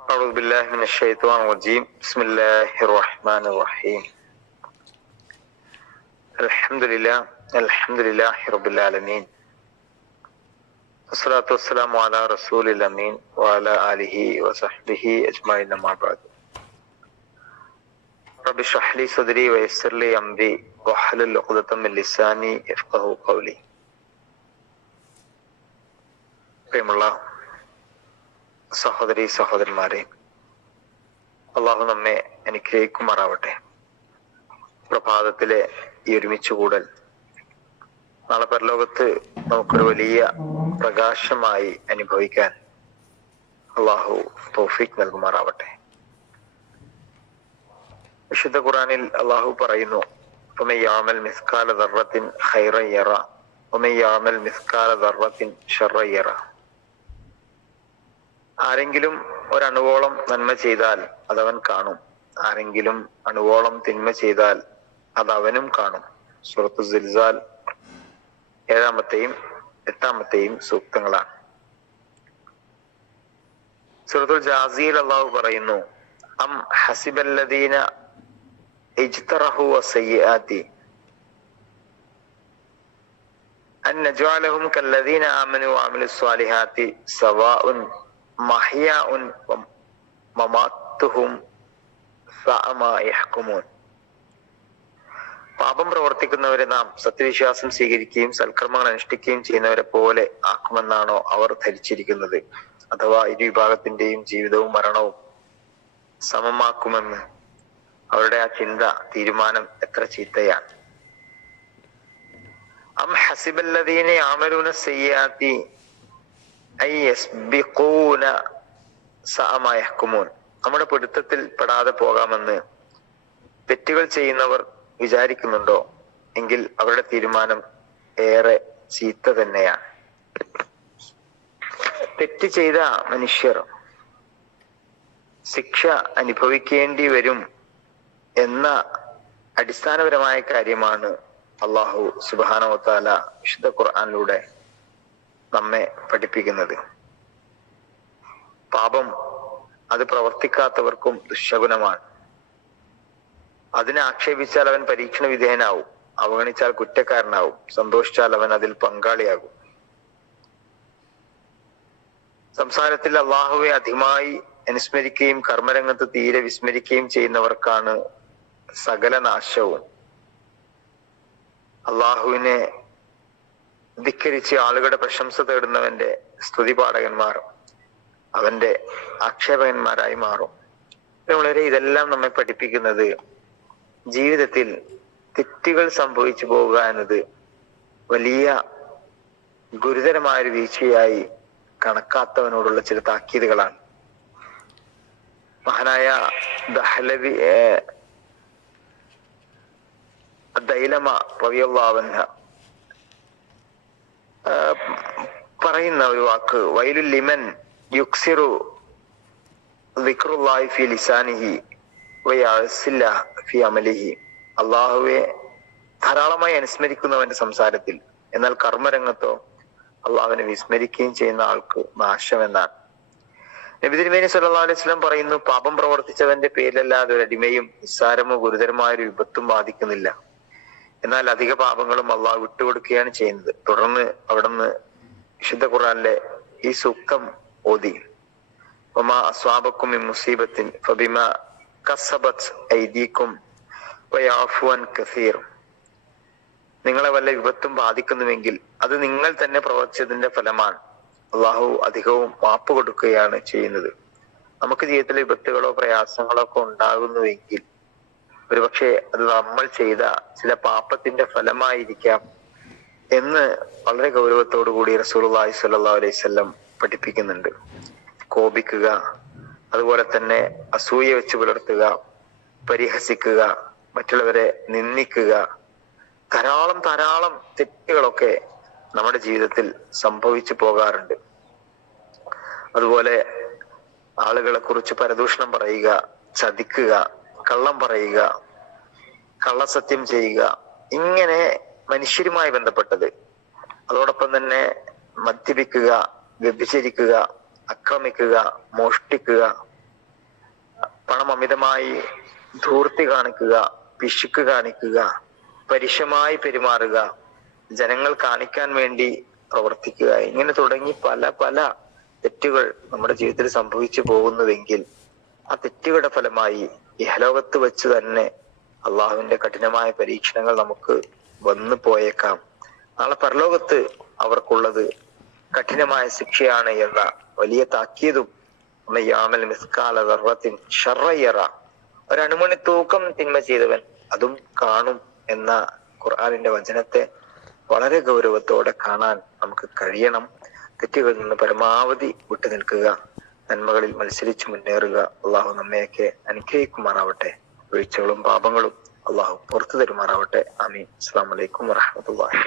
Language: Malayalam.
أعوذ بالله من الشيطان الرجيم بسم الله الرحمن الرحيم الحمد لله رب العالمين والصلاة والسلام على رسول الأمين وعلى آله وصحبه أجمعين أما بعد رب اشرح لي صدري ويسر لي أمري واحلل عقدة من لساني يفقهوا قولي. പ്രിയമുള്ള സഹോദരി സഹോദരന്മാരെ, അള്ളാഹു നമ്മെ അനുഗ്രഹിക്കുമാറാവട്ടെ. പ്രഭാതത്തിലെ ഈ ഒരുമിച്ച് കൂടൽ നാളെ പരലോകത്ത് നമുക്കൊരു വലിയ പ്രകാശമായി അനുഭവിക്കാൻ അള്ളാഹു തൗഫീഖ് നൽകുമാറാവട്ടെ. വിശുദ്ധ ഖുർആനിൽ അള്ളാഹു പറയുന്നു, ഫമൻ യഅമൽ മിസ്കാല ദർറത്തിൻ ഖൈറൻ യറ വമൻ യഅമൽ മിസ്കാല ദർറത്തിൻ ശർറൻ യറ. ആരെങ്കിലും ഒരണുവോളം നന്മ ചെയ്താൽ അതവൻ കാണും, ആരെങ്കിലും അണുവോളം തിന്മ ചെയ്താൽ അത് അവനും കാണും. സൂറത്ത് സിൽസാൽ 7-ാമത്തെയും 8-ാമത്തെയും സൂക്തങ്ങളാണ്. സൂറത്തുൽ ജാസിയിൽ അല്ലാഹു പറയുന്നു, അം ഹസിബല്ലദീന ഇജ്തറഹു വസയ്യിആതി അൻ നജ്അലഹും കല്ലദീന ആമനു വഅമിലുസ് സ്വാലിഹാത്തി സവാഉൻ മഹ്യാഉൻ വമമാത്തുഹും സഅ മാ യഹ്കുമൂൻ. പാപം പ്രവർത്തിക്കുന്നവരെ നാം സത്യവിശ്വാസം സ്വീകരിക്കുകയും സൽക്കർമ്മങ്ങൾ അനുഷ്ഠിക്കുകയും ചെയ്യുന്നവരെ പോലെ ആക്കുമെന്നാണോ അവർ ധരിച്ചിരിക്കുന്നത്? അഥവാ ഇരു വിഭാഗത്തിന്റെയും ജീവിതവും മരണവും സമമാക്കുമെന്ന് അവരുടെ ആ ചിന്ത, തീരുമാനം എത്ര ചീത്തയാണ്. അം ഹസിബല്ലദീന യഅമലൂന സയ്യിആതി അൻ യസ്ബിഖൂന സഅ മാ യഹ്കുമൂൻ. നമ്മുടെ പിടുത്തത്തിൽ പെടാതെ പോകാമെന്ന് തെറ്റുകൾ ചെയ്യുന്നവർ വിചാരിക്കുന്നുണ്ടോ? എങ്കിൽ അവരുടെ തീരുമാനം ഏറെ ചീത്ത തന്നെയാണ്. തെറ്റ് ചെയ്ത മനുഷ്യർ ശിക്ഷ അനുഭവിക്കേണ്ടി വരും എന്ന അടിസ്ഥാനപരമായ കാര്യമാണ് അല്ലാഹു സുബ്ഹാനഹു വ തആല വിശുദ്ധ ഖുർആനിലൂടെ നമ്മെ പഠിപ്പിക്കുന്നത്. പാപം അത് പ്രവർത്തിക്കാത്തവർക്കും ദുശകുനമാണ്. അതിനെ ആക്ഷേപിച്ചാൽ അവൻ പരീക്ഷണ വിധേയനാവും, അവഗണിച്ചാൽ കുറ്റക്കാരനാവും, സന്തോഷിച്ചാൽ അവൻ അതിൽ പങ്കാളിയാകും. സംസാരത്തിൽ അള്ളാഹുവെ അധികമായി അനുസ്മരിക്കുകയും കർമ്മരംഗത്ത് തീരെ വിസ്മരിക്കുകയും ചെയ്യുന്നവർക്കാണ് സകല നാശവും. അള്ളാഹുവിനെ ധിക്കരിച്ച് ആളുകളുടെ പ്രശംസ തേടുന്നവന്റെ സ്തുതിപാഠകന്മാർ അവന്റെ ആക്ഷേപകന്മാരായി മാറും. വളരെ ഇതെല്ലാം നമ്മെ പഠിപ്പിക്കുന്നത് ജീവിതത്തിൽ തെറ്റുകൾ സംഭവിച്ചു പോവുക എന്നത് വലിയ ഗുരുതരമായൊരു വീഴ്ചയായി കണക്കാത്തവനോടുള്ള ചില താക്കീതുകളാണ്. മഹാനായ ദഹ്ലവി ദൈലമ റളിയല്ലാഹു അൻഹ പറയുന്ന ഒരു വാക്ക്, വൈലുൽ ലിമൻ യുക്സിറു ദിക്റുല്ലാഹി ഫി ലിസാനിഹി വയഅസില്ല ഫി അമലിഹി. അല്ലാഹുവെ ധാരാളമായി അനുസ്മരിക്കുന്നവന്റെ സംസാരത്തിൽ, എന്നാൽ കർമ്മരംഗത്തോ അള്ളാഹുവിനെ വിസ്മരിക്കുകയും ചെയ്യുന്ന ആൾക്ക് നാശം എന്നാണ്. നബി തിരുമേനി സല്ലല്ലാഹു അലൈഹി വസല്ലം പറയുന്നു, പാപം പ്രവർത്തിച്ചവന്റെ പേരിലല്ലാതെ ഒരു അടിമയും നിസ്സാരമോ ഗുരുതരമായ ഒരു വിപത്തും ബാധിക്കുന്നില്ല. എന്നാൽ അധിക പാപങ്ങളും അള്ളാഹു വിട്ടുകൊടുക്കുകയാണ് ചെയ്യുന്നത്. തുടർന്ന് അവിടുന്ന് വിശുദ്ധ ഖുർആനിലെ ഈ സൂക്തം ഓതി, വമാ അസ്വാബക്കും മിൻ മുസീബത്തിൻ ഫബിമാ കസബത് ഐദീകും വയഅഫു അൻ കസീർ. നിങ്ങളെ വല്ല വിപത്തും ബാധിക്കുന്നുവെങ്കിൽ അത് നിങ്ങൾ തന്നെ പ്രവർത്തിച്ചതിന്റെ ഫലമാണ്. അള്ളാഹു അധികവും മാപ്പ് കൊടുക്കുകയാണ് ചെയ്യുന്നത്. നമുക്ക് ജീവിതത്തിൽ വിപത്തുകളോ പ്രയാസങ്ങളോ ഒക്കെ ഉണ്ടാകുന്നുവെങ്കിൽ ഒരുപക്ഷെ അത് നമ്മൾ ചെയ്ത ചില പാപത്തിന്റെ ഫലമായിരിക്കാം എന്ന് വളരെ ഗൗരവത്തോടു കൂടി റസൂലുള്ളാഹി സ്വല്ലല്ലാഹു അലൈഹി വസല്ലം പഠിപ്പിക്കുന്നുണ്ട്. കോപിക്കുക, അതുപോലെ തന്നെ അസൂയ വെച്ച് പുലർത്തുക, പരിഹസിക്കുക, മറ്റുള്ളവരെ നിന്ദിക്കുക, ധാരാളം തെറ്റുകളൊക്കെ നമ്മുടെ ജീവിതത്തിൽ സംഭവിച്ചു പോകാറുണ്ട്. അതുപോലെ ആളുകളെ കുറിച്ച് പരദൂഷണം പറയുക, ചതിക്കുക, കള്ളം പറയുക, കള്ളസത്യം ചെയ്യുക, ഇങ്ങനെ മനുഷ്യരുമായി ബന്ധപ്പെട്ടത്. അതോടൊപ്പം തന്നെ മദ്യപിക്കുക, വ്യഭിചരിക്കുക, ആക്രമിക്കുക, മോഷ്ടിക്കുക, പണം അമിതമായി ധൂർത്തി കാണിക്കുക, പിശുക്ക് കാണിക്കുക, പരുഷമായി പെരുമാറുക, ജനങ്ങൾ കാണിക്കാൻ വേണ്ടി പ്രവർത്തിക്കുക, ഇങ്ങനെ തുടങ്ങി പല പല തെറ്റുകൾ നമ്മുടെ ജീവിതത്തിൽ സംഭവിച്ചു പോകുന്നുവെങ്കിൽ ആ തെറ്റുകളുടെ ഫലമായി ഇഹലോകത്ത് വെച്ച് തന്നെ അള്ളാഹുവിന്റെ കഠിനമായ പരീക്ഷണങ്ങൾ നമുക്ക് വന്നു പോയേക്കാം. നാളെ പരലോകത്ത് അവർക്കുള്ളത് കഠിനമായ ശിക്ഷയാണ് എന്ന വലിയ താക്കീതും ഒരണുമണി തൂക്കം തിന്മ ചെയ്തവൻ അതും കാണും എന്ന ഖുർആനിന്റെ വചനത്തെ വളരെ ഗൗരവത്തോടെ കാണാൻ നമുക്ക് കഴിയണം. തെറ്റുകളിൽ നിന്ന് പരമാവധി വിട്ടുനിൽക്കുക, നന്മകളിൽ മത്സരിച്ച് മുന്നേറുക. അള്ളാഹു നമ്മയൊക്കെ അനുഗ്രഹിക്കുമാറാവട്ടെ. വീഴ്ചകളും പാപങ്ങളും അള്ളാഹു പുറത്തു തരുമാറാവട്ടെ. ആമീൻ. അസ്സലാമു അലൈക്കും വറഹ്മത്തുള്ളാഹി.